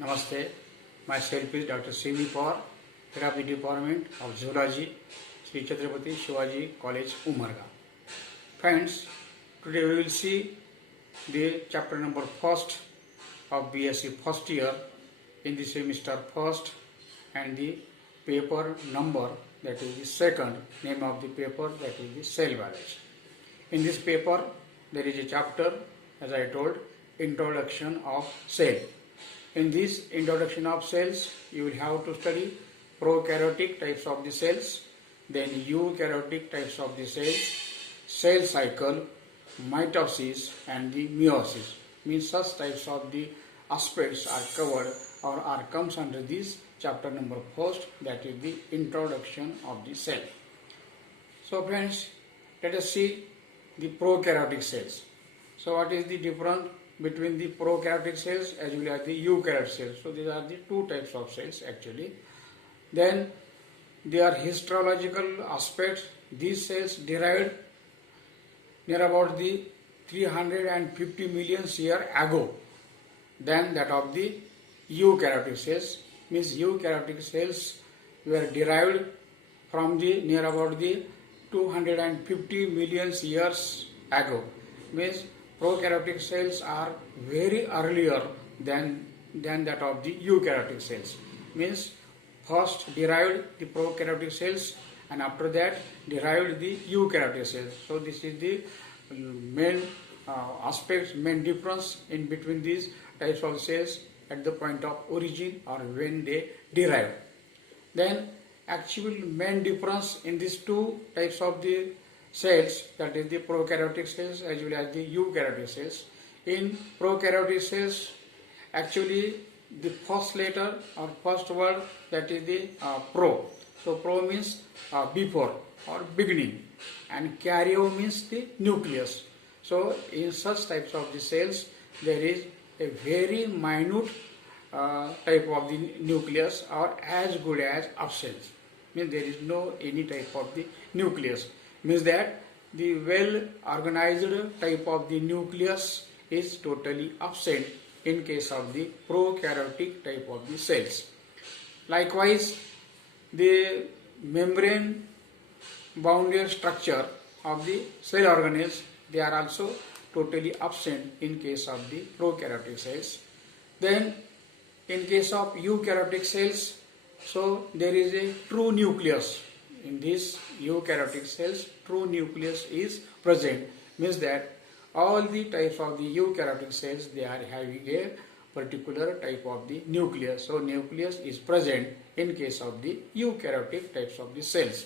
Namaste. Myself is Dr. C.V. Pawar, Head of the Department of Zoology, Sri Chhatrapati Shivaji College, Umarga. Friends, today we will see the chapter number first of BSc first year in the semester first and the paper number, that is the second name of the paper, that is the cell biology. In this paper there is a chapter, as I told, introduction of cell. In this introduction of cells, you will have to study prokaryotic types of the cells, then eukaryotic types of the cells, cell cycle, mitosis and the meiosis. Means such types of the aspects are covered or are comes under this chapter number first, that is the introduction of the cell. So friends, let us see the prokaryotic cells. So what is the difference between the prokaryotic cells as well as the eukaryotic cells? So these are the two types of cells actually. Then their histological aspects, these cells derived near about the 350 million years ago than that of the eukaryotic cells. Means eukaryotic cells were derived from the near about the 250 million years ago. Means prokaryotic cells are very earlier than that of the eukaryotic cells. Means first derived the prokaryotic cells and after that derived the eukaryotic cells. So this is the main aspects, main difference in between these types of cells at the point of origin or when they derive. Then actual main difference in these two types of the cells, that is the prokaryotic cells as well as the eukaryotic cells. In prokaryotic cells, actually the first letter or first word, that is the pro. So pro means before or beginning, and karyo means the nucleus. So in such types of the cells there is a very minute type of the nucleus or as good as absent. Means there is no any type of the nucleus. Means that the well organized type of the nucleus is totally absent in case of the prokaryotic type of the cells. Likewise, the membrane boundary structure of the cell organelles, they are also totally absent in case of the prokaryotic cells. Then in case of eukaryotic cells, so there is a true nucleus. In these eukaryotic cells, true nucleus is present. Means that all the types of the eukaryotic cells, they are having a particular type of the nucleus. So nucleus is present in case of the eukaryotic types of the cells.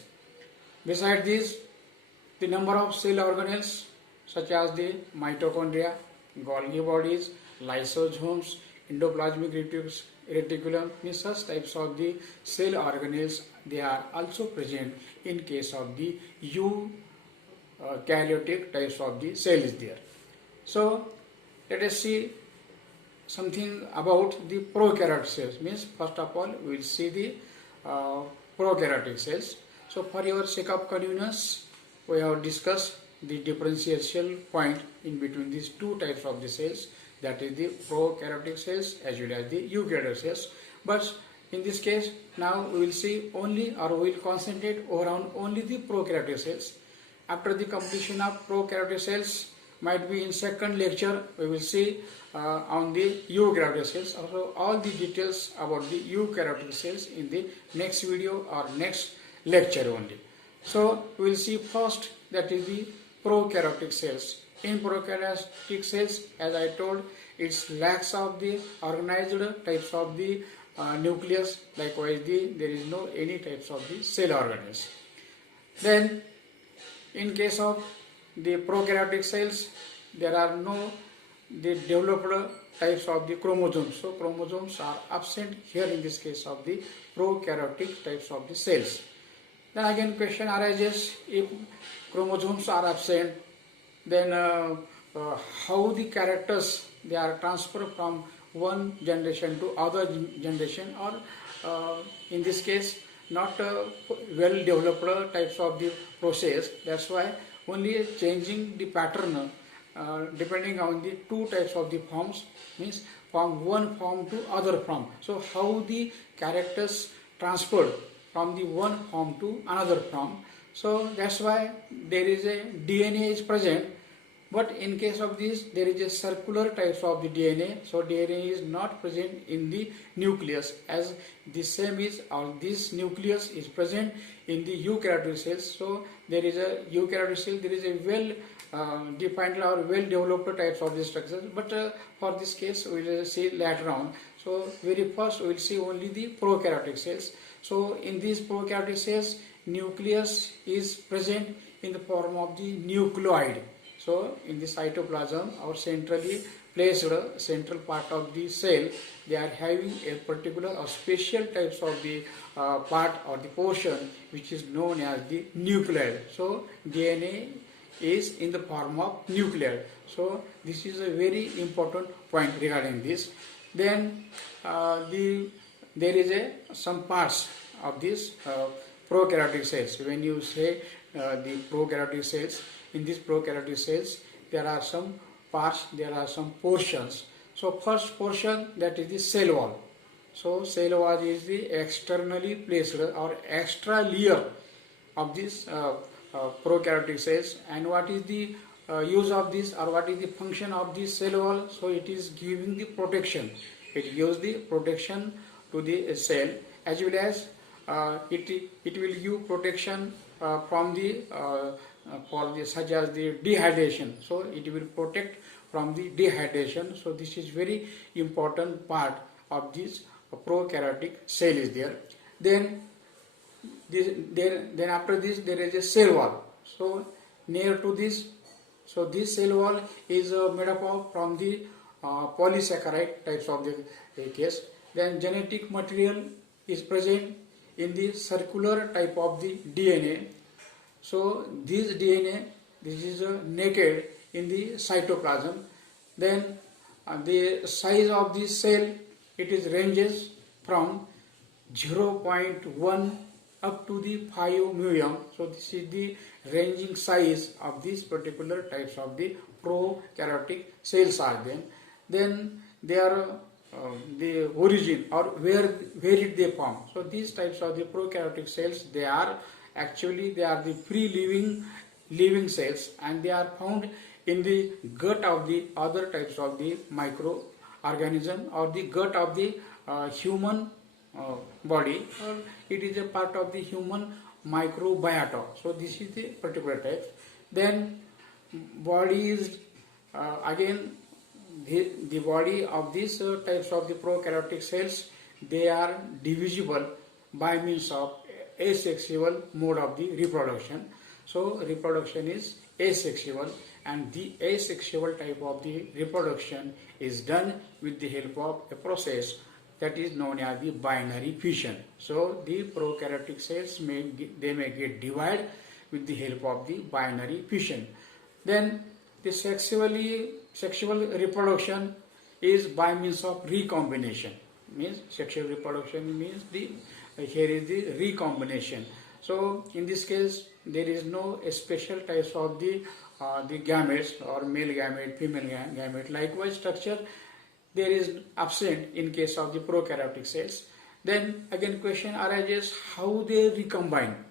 Besides this, the number of cell organelles such as the mitochondria, Golgi bodies, lysosomes, endoplasmic reticulum, means such types of the cell organelles, they are also present in case of the eukaryotic types of the cells there. So let us see something about the prokaryotic cells. Means first of all we will see the prokaryotic cells. So for your sake of convenience, we have discussed the differentiation point in between these two types of the cells, that is the prokaryotic cells as well as the eukaryotic cells. But in this case, now we will see only, or we will concentrate around only the prokaryotic cells. After the completion of prokaryotic cells, might be in second lecture we will see on the eukaryotic cells. Also all the details about the eukaryotic cells in the next video or next lecture only. So we will see first, that is the prokaryotic cells. In prokaryotic cells, as I told, it lacks of the organized types of the nucleus. Likewise, there is no any types of the cell organelles. Then, in case of the prokaryotic cells, there are no the developed types of the chromosomes. So chromosomes are absent here in this case of the prokaryotic types of the cells. Then again question arises, if chromosomes are absent, then how the characters they are transferred from one generation to other generation, or in this case not well developed types of the process. That's why only changing the pattern depending on the two types of the forms. Means from one form to other form. So how the characters transferred from the one form to another form. So that's why there is a DNA is present, but in case of this there is a circular types of the DNA. So DNA is not present in the nucleus, as the same is, or this nucleus is present in the eukaryotic cells. So there is a eukaryotic cell, there is a well defined or well developed types of the structures, but for this case we will see later on. So very first we will see only the prokaryotic cells. So in these prokaryotic cells, nucleus is present in the form of the nucleoid. So in the cytoplasm, our centrally placed central part of the cell, they are having a particular or special types of the part or the portion which is known as the nucleus. So DNA is in the form of nucleus. So this is a very important point regarding this. Then there is some parts of this prokaryotic cells. When you say the prokaryotic cells, in these prokaryotic cells there are some parts, there are some portions. So first portion, that is the cell wall. So cell wall is the externally placed or extra layer of this prokaryotic cells. And what is the use of this, or what is the function of this cell wall? So it is giving the protection. It gives the protection to the cell, as well as it will give protection from the such as the dehydration. So it will protect from the dehydration. So this is very important part of this prokaryotic cell is there. Then after this there is a cell wall. So near to this, so this cell wall is made up of from the polysaccharide types of the case. Then genetic material is present in the circular type of the DNA. So this DNA, this is naked in the cytoplasm. Then the size of this cell, it is ranges from 0.1 up to the 5 μm. So this is the ranging size of these particular types of the prokaryotic cells are there. Then they are the origin, or where did they form. So these types of the prokaryotic cells, they are the free living cells, and they are found in the gut of the other types of the microorganism, or the gut of the human body, or it is a part of the human microbiota. So this is the particular type. Then body is again the body of these types of the prokaryotic cells, they are divisible by means of asexual mode of the reproduction. So reproduction is asexual, and the asexual type of the reproduction is done with the help of a process that is known as the binary fission. So the prokaryotic cells may get divided with the help of the binary fission. Then the sexual reproduction is by means of recombination. Means sexual reproduction means here is the recombination. So in this case there is no special types of the gametes, or male gamete, female gamete. Likewise structure there is absent in case of the prokaryotic cells. Then again question arises, how they recombine.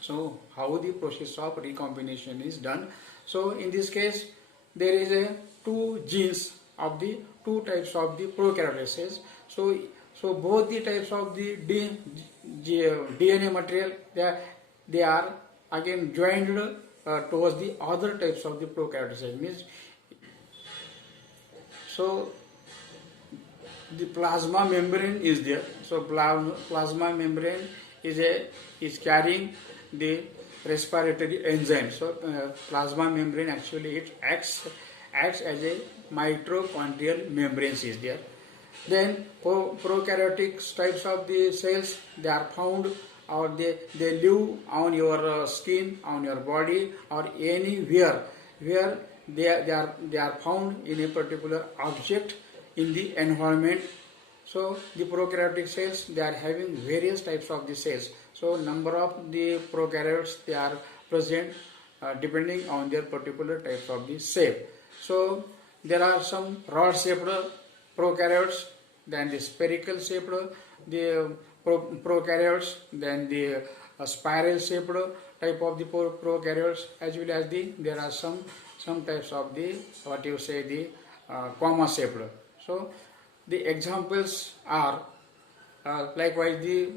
So how the process of recombination is done. So in this case there is two genes of the two types of the prokaryotic cells. So both the types of the DNA material, they are again joined towards the other types of the prokaryotic cells. Means, so the plasma membrane is there. So plasma membrane is carrying the respiratory enzyme. So plasma membrane actually it acts as a mitochondrial membrane is there. Then prokaryotic types of the cells, they are found, or they live on your skin, on your body, or anywhere where they are found in a particular object in the environment. So the prokaryotic cells, they are having various types of the cells. So number of the prokaryotes, they are present depending on their particular types of the shape. So there are some rod shaped prokaryotes, then the spherical shaped the prokaryotes, then the spiral shaped type of the prokaryotes, as well as there are some types of the comma shaped. So the examples are likewise the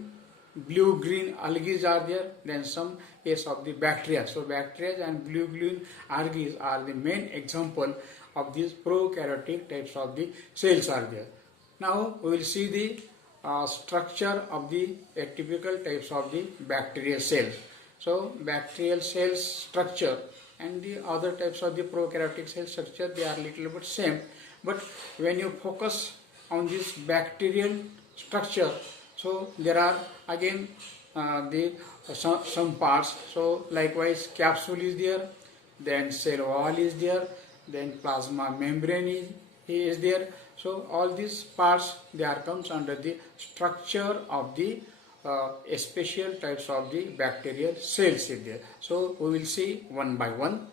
blue-green algae are there, then some case of the bacteria. So bacteria and blue-green algae are the main example of these prokaryotic types of the cells are there. Now we will see the structure of the atypical types of the bacterial cells. So bacterial cells structure and the other types of the prokaryotic cell structure, they are little bit same, but when you focus on this bacterial structure, so there are again some parts. So likewise capsule is there, then cell wall is there, then plasma membrane is there. So all these parts, they are comes under the structure of the special types of the bacterial cells is there. So we will see one by one.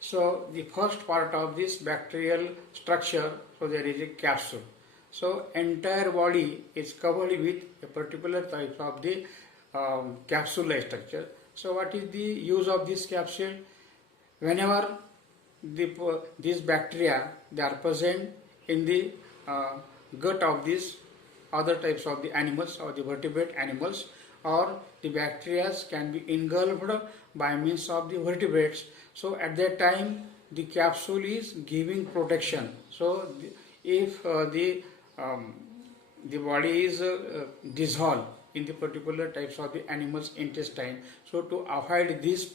So the first part of this bacterial structure, so there is a capsule. So entire body is covered with a particular type of the capsule-like structure. So what is the use of this capsule? Whenever these bacteria, they are present in the gut of these other types of the animals or the vertebrate animals, or the bacteria can be engulfed by means of the vertebrates. So at that time the capsule is giving protection. So if the body is dissolved in the particular types of the animal's intestine, so to avoid this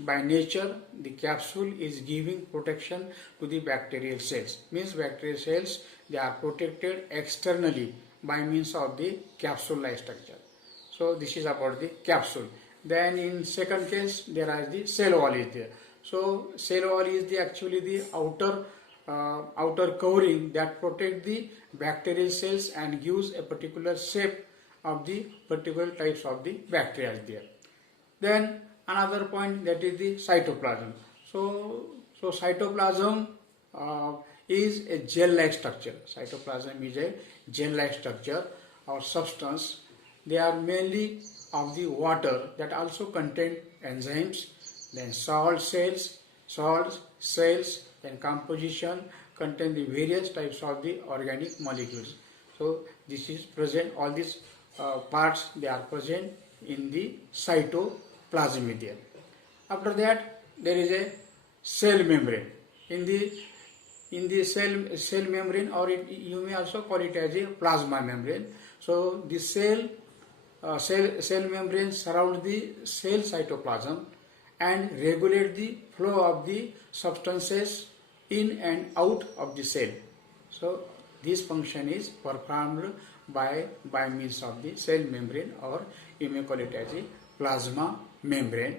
by nature the capsule is giving protection to the bacterial cells. Means bacterial cells, they are protected externally by means of the capsule-like structure. So this is about the capsule. Then in second case, there is the cell wall is there. So cell wall is actually the outer covering that protect the bacterial cells and gives a particular shape of the particular types of the bacteria there. Then another point, that is the cytoplasm. So cytoplasm is a gel-like structure. Cytoplasm is a gel-like structure or substance. They are mainly of the water that also contain enzymes, then salt cells, then composition contain the various types of the organic molecules. So this is present, all these parts, they are present in the cytoplasm there. After that, there is a cell membrane. In the cell membrane, or you may also call it as a plasma membrane. So the cell membrane surrounds the cell cytoplasm and regulate the flow of the substances in and out of the cell. So this function is performed by means of the cell membrane, or you may call it as a plasma membrane.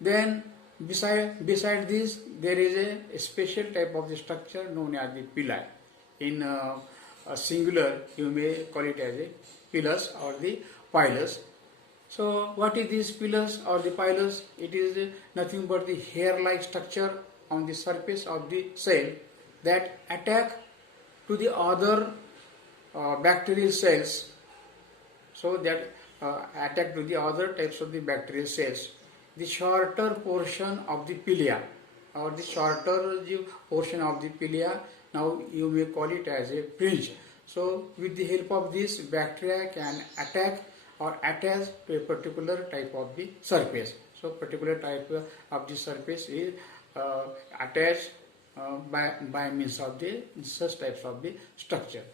Then beside this, there is a special type of the structure known as the pili. In a singular, you may call it as a pilus or the pilus. So what is this pilus or the pilus? It is nothing but the hair-like structure on the surface of the cell that attack to the other bacterial cells. So that attack to the other types of the bacterial cells. The shorter portion of the pilia, or the shorter portion of the pilia, now you may call it as a fringe. So with the help of this, bacteria can attack or attach to a particular type of the surface. So particular type of the surface is attached by means of the such types of the structure.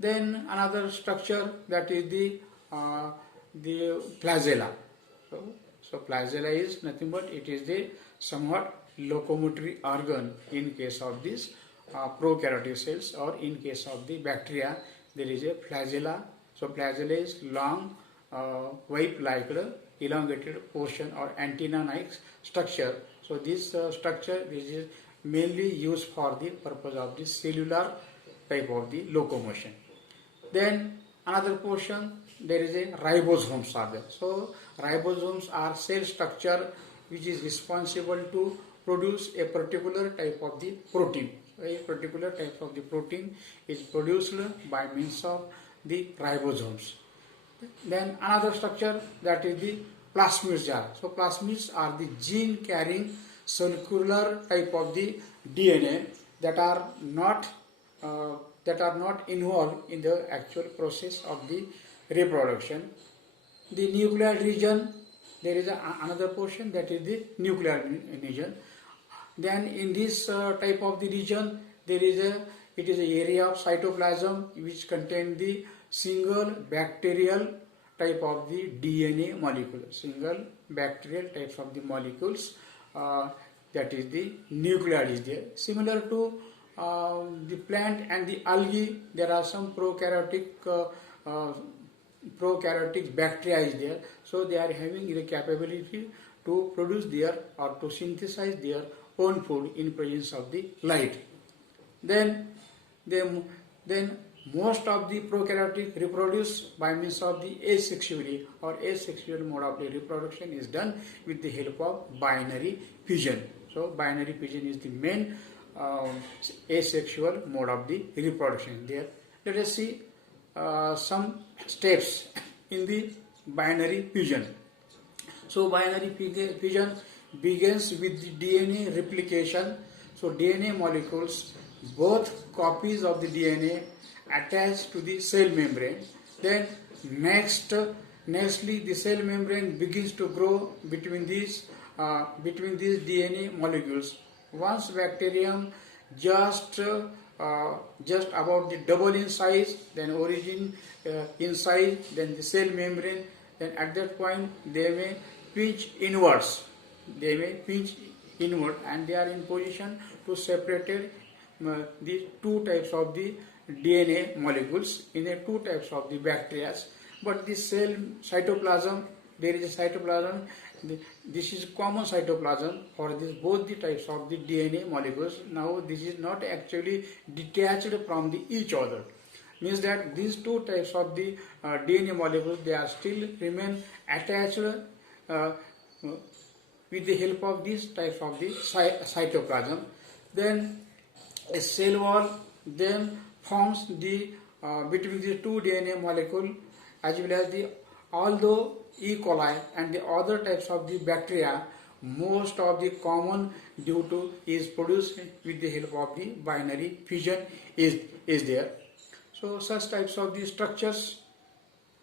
Then another structure, that is the flagella. So flagella is nothing but it is the somewhat locomotory organ in case of this prokaryotic cells, or in case of the bacteria there is a flagella. So flagella is long whip-like elongated portion or antenna-like structure. So this structure is mainly used for the purpose of the cellular type of the locomotion. Then another portion, there is a ribosomes are there. So ribosomes are cell structure which is responsible to produce a particular type of the protein. a particular type of the protein is produced by means of the ribosomes. Then another structure, that is the plasmids are. So plasmids are the gene carrying circular type of the DNA that are not involved in the actual process of the reproduction. The nuclear region, there is another portion, that is the nuclear region. Then in this type of the region, it is an area of cytoplasm which contain the single bacterial type of the DNA molecule, single bacterial types of the molecules, that is the nuclear is there. Similar to the plant and the algae, there are some prokaryotic bacteria is there. So they are having the capability to produce their or to synthesize their own food in presence of the light. Then most of the prokaryotic reproduce by means of the asexually or asexual mode of the reproduction is done with the help of binary fission. So binary fission is the main asexual mode of the reproduction there. Let us see some steps in the binary fission. So binary fission begins with the DNA replication. So DNA molecules, both copies of the DNA attached to the cell membrane. Then nextly the cell membrane begins to grow between these DNA molecules. Once bacterium just about the double in size, then origin in size, then the cell membrane, then at that point they may pinch inwards. And they are in position to separate the two types of the DNA molecules in the two types of the bacteria. But the cell cytoplasm, there is a cytoplasm. This is common cytoplasm for both the types of the DNA molecules. Now this is not actually detached from each other. Means that these two types of the DNA molecules, they are still remain attached with the help of these types of the cytoplasm. Then a cell wall then forms the between the two DNA molecule, as well as although E. coli and the other types of the bacteria, most of the common due to is produced with the help of the binary fission is there. So such types of the structures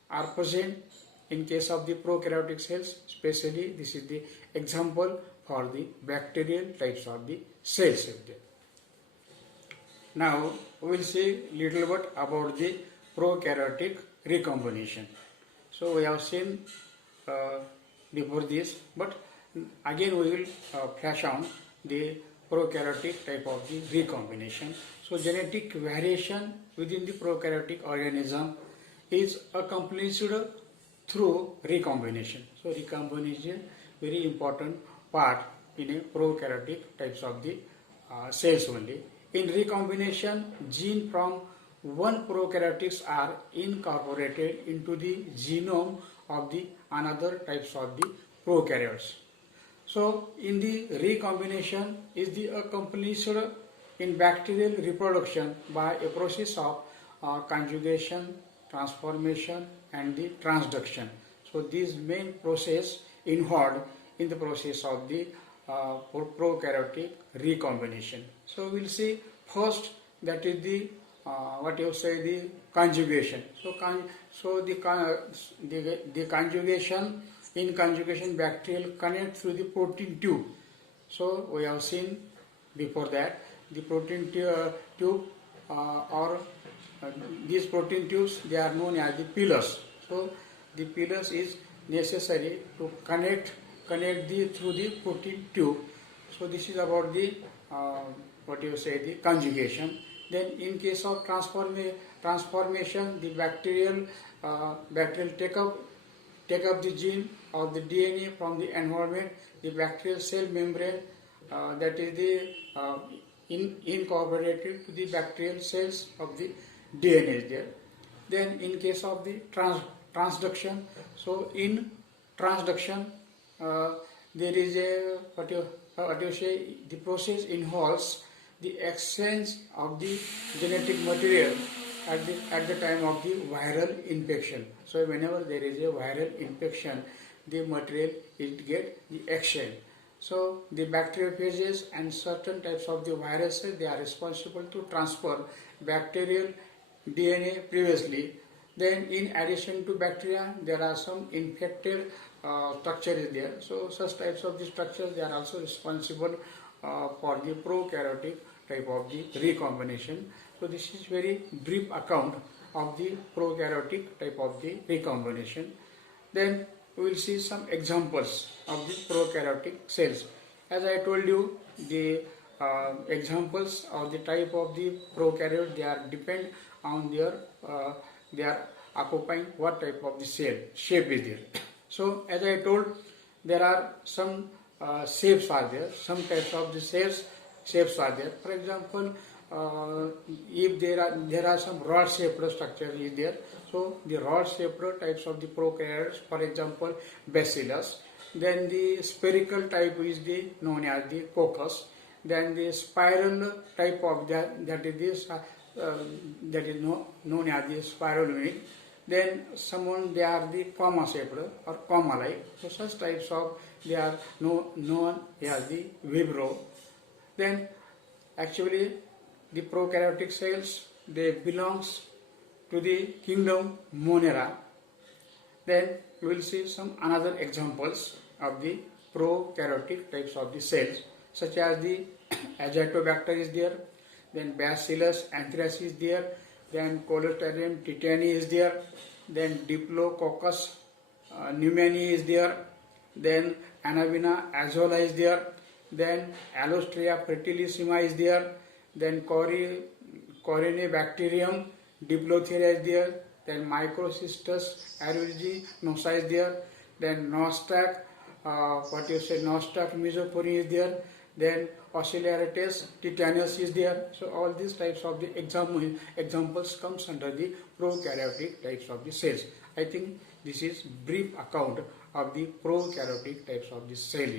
are present in case of the prokaryotic cells. Especially this is the example for the bacterial types of the cells. Now we will see little bit about the prokaryotic recombination. So we have seen before this, but again we will flash on the prokaryotic type of the recombination. So genetic variation within the prokaryotic organism is accomplished through recombination. So recombination very important part in a prokaryotic types of the cells only. In recombination, gene from one prokaryotics are incorporated into the genome of the another types of the prokaryotes. So in the recombination is the accomplished in bacterial reproduction by a process of conjugation, transformation and the transduction. So these main process involved in the process of the prokaryotic recombination. So we'll see first, that is the the conjugation. So the conjugation, in conjugation bacterial connect through the protein tube. So we have seen before that the protein tube these protein tubes, they are known as the pillars. So the pillars is necessary to connect through the protein tube. So this is about the the conjugation. Then in case of transformation, the bacterial take up the gene or the DNA from the environment, the bacterial cell membrane, that is the incorporated to the bacterial cells of the DNA there. Then in case of the transduction, so in transduction there is a the process involves the exchange of the genetic material at the time of the viral infection. So whenever there is a viral infection, the material it get the exchange. So the bacteriophages and certain types of the viruses, they are responsible to transfer bacterial DNA previously. Then in addition to bacteria, there are some infected structures there. So such types of the structures, they are also responsible for the prokaryotic type of the recombination. So this is very brief account of the prokaryotic type of the recombination. Then we will see some examples of the prokaryotic cells. As I told you, the examples of the type of the prokaryote, they are depend on their they are occupying what type of the cell shape is there. So as I told, there are some shapes are there, some types of the shapes are there. For example, if there are some rod shaped structure is there, so the rod shaped types of the prokaryotes, for example bacillus. Then the spherical type is the known as the coccus. Then the spiral type of that is this that is known as the spirulina. Then someone they are the comma shaped or comma like. So such types of they are known as the vibrio. Then actually the prokaryotic cells, they belongs to the kingdom Monera. Then we will see some another examples of the prokaryotic types of the cells, such as the Azotobacter is there, then Bacillus anthracis is there, then Clostridium tetani is there, then Diplococcus pneumoniae is there, then Anabaena azolla is there, then Allostria fertilissima is there, then Corynebacterium diplotheria is there, then Microcystus aeruginosa is there, then Nostoc Nostoc mesosporin is there, then Ocellaria titanus is there. So all these types of the examples comes under the prokaryotic types of the cells. I think this is brief account of the prokaryotic types of the cell.